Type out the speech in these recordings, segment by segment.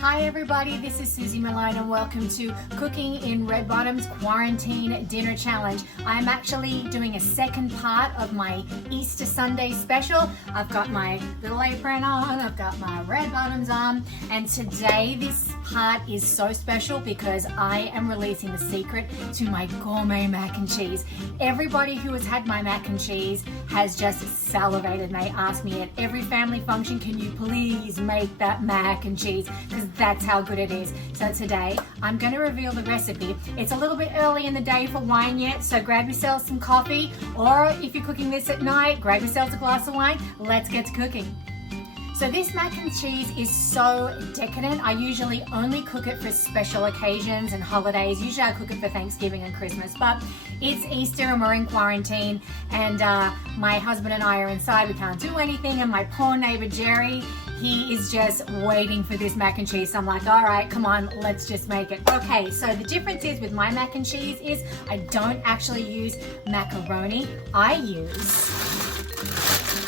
Hi everybody, this is Suzie Malone and welcome to Cooking in Red Bottom's Quarantine Dinner Challenge. I'm actually doing a second part of my Easter Sunday special. I've got my little apron on, I've got my red bottoms on, and today this part is so special because I am releasing the secret to my gourmet mac and cheese. Everybody who has had my mac and cheese has just salivated and they ask me at every family function, can you please make that mac and cheese? Because that's how good it is. So today I'm going to reveal the recipe. It's a little bit early in the day for wine yet, so grab yourself some coffee, or if you're cooking this at night, grab yourself a glass of wine. Let's get to cooking. So this mac and cheese is so decadent. I usually only cook it for special occasions and holidays. Usually I cook it for Thanksgiving and Christmas, but it's Easter and we're in quarantine, and my husband and I are inside. We can't do anything, and my poor neighbor Jerry, he is just waiting for this mac and cheese. So I'm like, all right, come on, let's just make it. Okay, so the difference is with my mac and cheese is I don't actually use macaroni. I use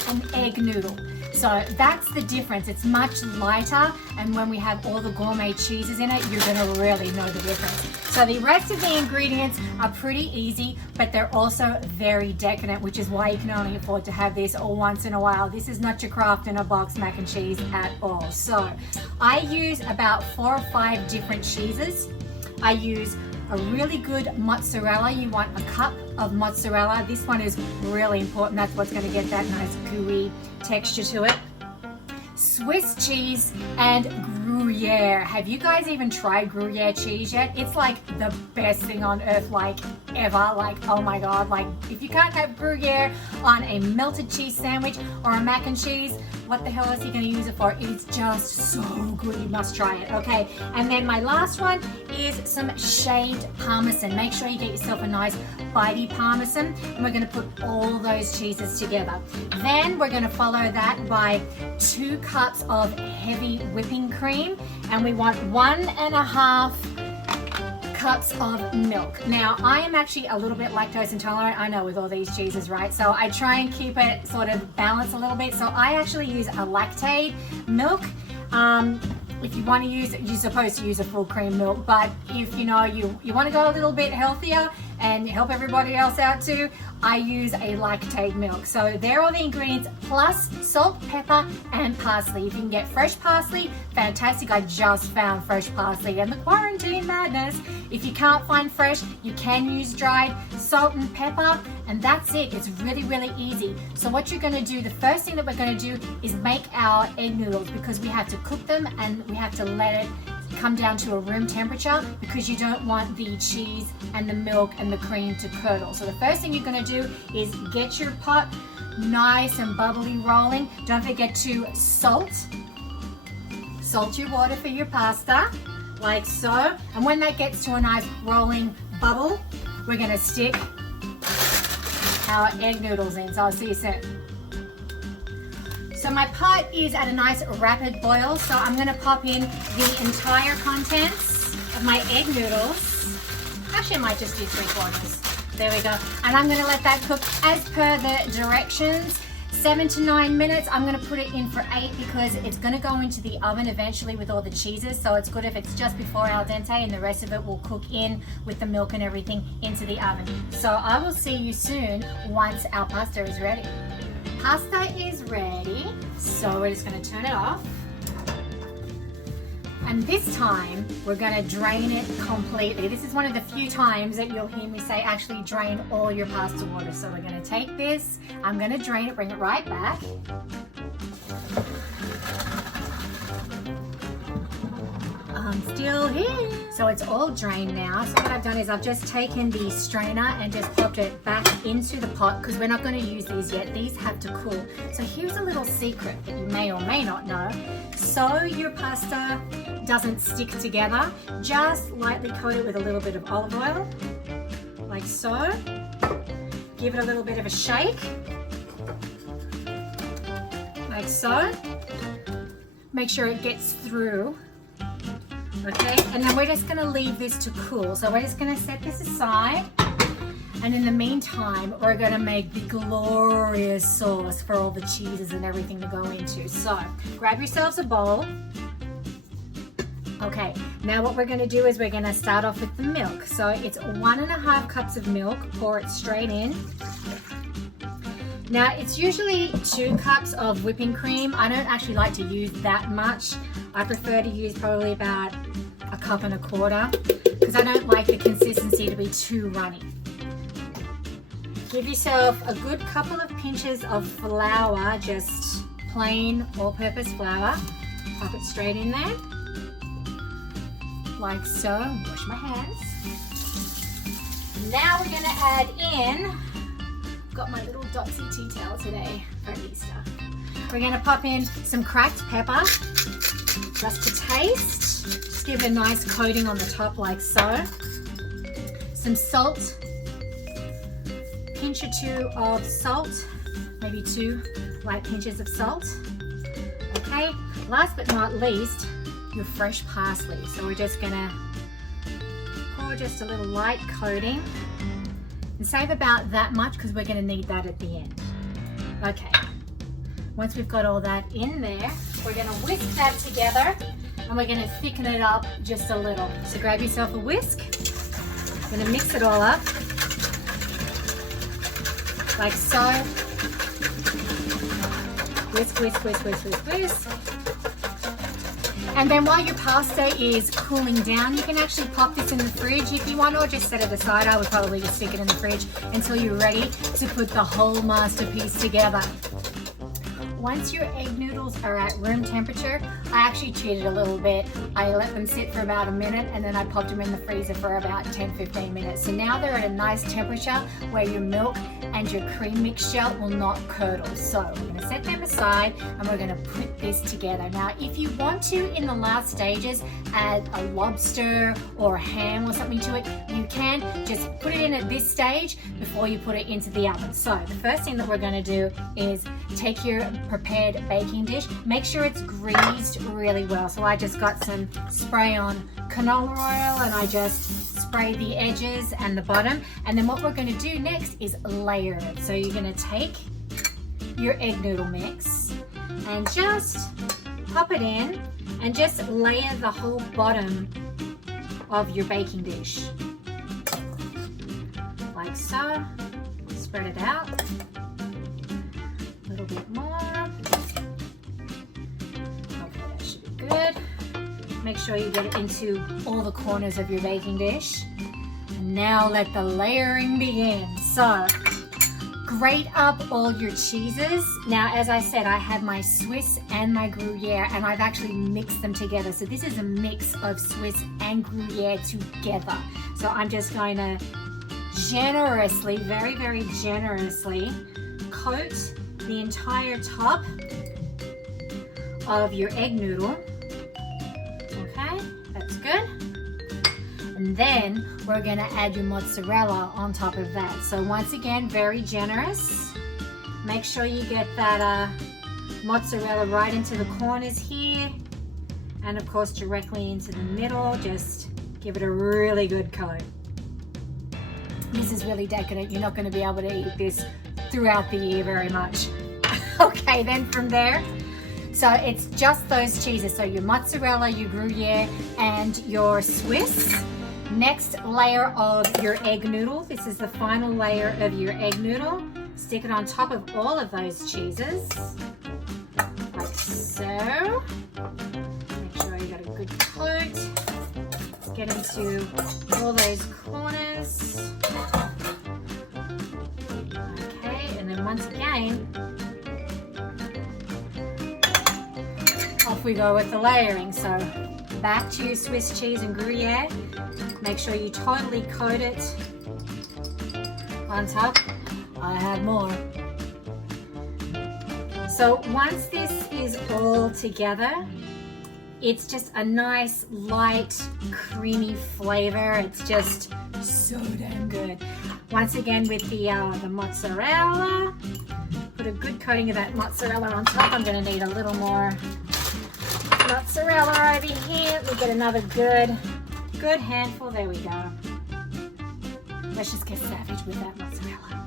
an egg noodle. So that's the difference. It's much lighter, and when we have all the gourmet cheeses in it, you're gonna really know the difference. So the rest of the ingredients are pretty easy, but they're also very decadent, which is why you can only afford to have this once in a while. This is not your Kraft in a box mac and cheese at all. So I use about 4 or 5 different cheeses. I use a really good mozzarella. You want a cup of mozzarella. This one is really important. That's what's going to get that nice gooey texture to it. Swiss cheese and Gruyere. Have you guys even tried Gruyere cheese yet? It's like the best thing on earth, like ever. Like, oh my God, like if you can't have Gruyere on a melted cheese sandwich or a mac and cheese, what the hell is he going to use it for? It's just so good. You must try it. Okay, and then my last one is some shaved parmesan. Make sure you get yourself a nice bitey parmesan, and we're going to put all those cheeses together. Then we're going to follow that by 2 cups of heavy whipping cream, and we want 1.5 cups of milk. Now, I am actually a little bit lactose intolerant, I know, with all these cheeses, right? So I try and keep it sort of balanced a little bit. So I actually use a lactate milk. If you want to use it, you're supposed to use a full cream milk, but if you know you want to go a little bit healthier and help everybody else out too, I use a lactate milk. So there are all the ingredients, plus salt, pepper, and parsley. If you can get fresh parsley, fantastic. I just found fresh parsley and the quarantine madness. If you can't find fresh, you can use dried salt and pepper, and that's it. It's really, really easy. So what you're gonna do, the first thing that we're gonna do is make our egg noodles, because we have to cook them and we have to let it come down to a room temperature, because you don't want the cheese and the milk and the cream to curdle. So the first thing you're going to do is get your pot nice and bubbly rolling. Don't forget to salt your water for your pasta, like so. And when that gets to a nice rolling bubble, we're going to stick our egg noodles in. So I'll see you soon. So my pot is at a nice rapid boil, so I'm going to pop in the entire contents of my egg noodles. Actually, I might just do 3/4. There we go. And I'm going to let that cook as per the directions. 7 to 9 minutes. I'm going to put it in for 8 because it's going to go into the oven eventually with all the cheeses. So it's good if it's just before al dente, and the rest of it will cook in with the milk and everything into the oven. So I will see you soon once our pasta is ready. Pasta is ready, so we're just going to turn it off. And this time, we're going to drain it completely. This is one of the few times that you'll hear me say, actually drain all your pasta water. So we're going to take this, I'm going to drain it, bring it right back. I'm still here. So it's all drained now. So what I've done is I've just taken the strainer and just popped it back into the pot, because we're not going to use these yet. These have to cool. So here's a little secret that you may or may not know. So your pasta doesn't stick together, just lightly coat it with a little bit of olive oil, like so. Give it a little bit of a shake, like so. Make sure it gets through. Okay, and then we're just going to leave this to cool. So we're just going to set this aside, and in the meantime we're going to make the glorious sauce for all the cheeses and everything to go into. So grab yourselves a bowl, Okay, now what we're going to do is we're going to start off with the milk. So it's 1.5 cups of milk, pour it straight in. Now it's usually 2 cups of whipping cream. I don't actually like to use that much. I prefer to use probably about 1.25 cups because I don't like the consistency to be too runny. Give yourself a good couple of pinches of flour, just plain all-purpose flour. Pop it straight in there. Like so. Wash my hands. Now we're going to add in, got my little Dotsy tea towel today for Easter. We're going to pop in some cracked pepper, just to taste. Just give it a nice coating on the top like so. Some salt, pinch or 2 of salt, maybe 2 light pinches of salt. Okay, last but not least, your fresh parsley. So we're just gonna pour just a little light coating and save about that much because we're gonna need that at the end. Okay, once we've got all that in there, we're gonna whisk that together and we're gonna thicken it up just a little. So grab yourself a whisk. I'm gonna mix it all up like so. Whisk, whisk, whisk, whisk, whisk, whisk. And then while your pasta is cooling down, you can actually pop this in the fridge if you want, or just set it aside. I would probably just stick it in the fridge until you're ready to put the whole masterpiece together. Once your egg noodles are at room temperature, I actually cheated a little bit. I let them sit for about a minute and then I popped them in the freezer for about 10-15 minutes. So now they're at a nice temperature where your milk and your cream mixture will not curdle. So we're gonna set them aside and we're gonna put this together. Now, if you want to, in the last stages, add a lobster or a ham or something to it, you can. Just put it in at this stage before you put it into the oven. So the first thing that we're gonna do is take your prepared baking dish, make sure it's greased really well. So I just got some spray on canola oil and I just spray the edges and the bottom. And then what we're going to do next is layer it. So you're going to take your egg noodle mix and just pop it in and just layer the whole bottom of your baking dish. Like so. Spread it out. A little bit more. Okay, that should be good. Make sure you get it into all the corners of your baking dish. And now let the layering begin. So, grate up all your cheeses. Now, as I said, I have my Swiss and my Gruyere, and I've actually mixed them together. So this is a mix of Swiss and Gruyere together. So I'm just going to generously, very, very generously coat the entire top of your egg noodle. Okay, that's good. And then we're gonna add your mozzarella on top of that. So once again, very generous. Make sure you get that mozzarella right into the corners here. And of course, directly into the middle. Just give it a really good coat. This is really decadent. You're not gonna be able to eat this throughout the year very much. Okay, then from there, so it's just those cheeses. So your mozzarella, your Gruyere, and your Swiss. Next layer of your egg noodle. This is the final layer of your egg noodle. Stick it on top of all of those cheeses, like so. Make sure you got a good coat. Let's get into all those corners. Okay, and then once again, off we go with the layering. So back to your Swiss cheese and Gruyere. Make sure you totally coat it on top. I have more. So once this is all together, it's just a nice, light, creamy flavor. It's just so damn good. Once again with the mozzarella, put a good coating of that mozzarella on top. I'm gonna need a little more mozzarella over here. We get another good handful. There we go. Let's just get savage with that mozzarella.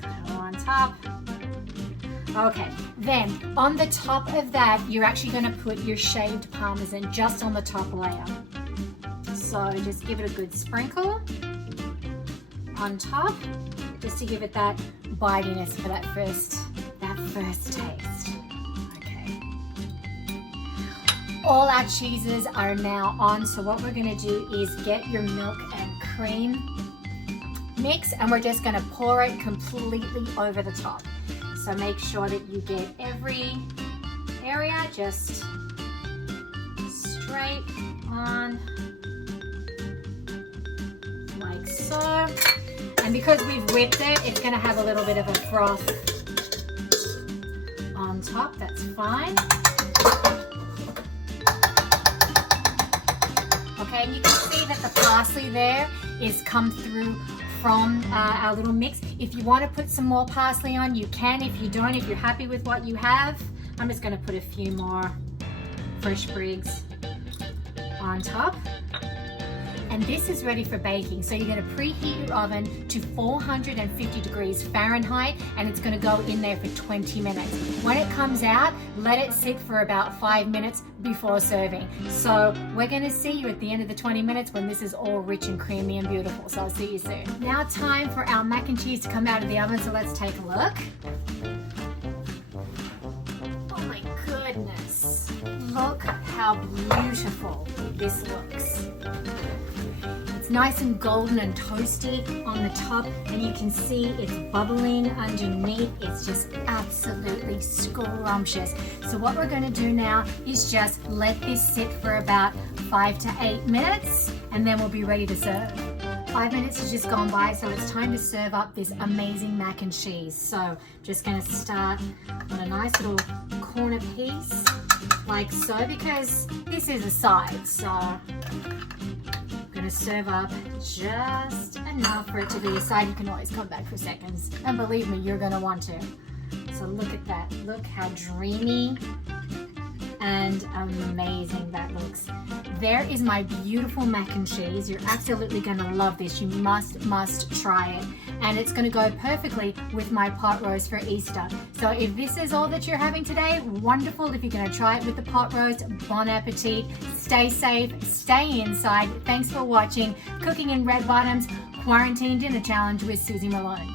Got it all on top. Okay, then on the top of that, you're actually going to put your shaved parmesan just on the top layer. So just give it a good sprinkle on top, just to give it that bitiness for that first taste. Okay. All our cheeses are now on, so what we're going to do is get your milk and cream mix, and we're just going to pour it completely over the top. So make sure that you get every area just straight on, like so. And because we've whipped it, it's going to have a little bit of a froth on top. That's fine. Okay, and you can see that the parsley there is come through from our little mix. If you want to put some more parsley on, you can. If you don't, if you're happy with what you have, I'm just going to put a few more fresh sprigs on top. And this is ready for baking. So you're going to preheat your oven to 450 degrees Fahrenheit, and it's going to go in there for 20 minutes. When it comes out, let it sit for about 5 minutes before serving. So we're going to see you at the end of the 20 minutes when this is all rich and creamy and beautiful. So I'll see you soon. Now time for our mac and cheese to come out of the oven. So let's take a look. Oh my goodness. Look how beautiful this looks. It's nice and golden and toasty on the top, and you can see it's bubbling underneath. It's just absolutely scrumptious. So what we're going to do now is just let this sit for about 5 to 8 minutes, and then we'll be ready to serve. 5 minutes has just gone by, so it's time to serve up this amazing mac and cheese. So just going to start on a nice little corner piece like so, because this is a side. So going to serve up just enough for it to be a side. You can always come back for seconds, and believe me, you're going to want to. So look at that. Look how dreamy and amazing that looks. There is my beautiful mac and cheese. You're absolutely going to love this. You must try it. And it's going to go perfectly with my pot roast for Easter. So if this is all that you're having today, wonderful. If you're going to try it with the pot roast, bon appetit. Stay safe, stay inside. Thanks for watching Cooking in Red Bottoms Quarantine Dinner Challenge with Suzie Malone.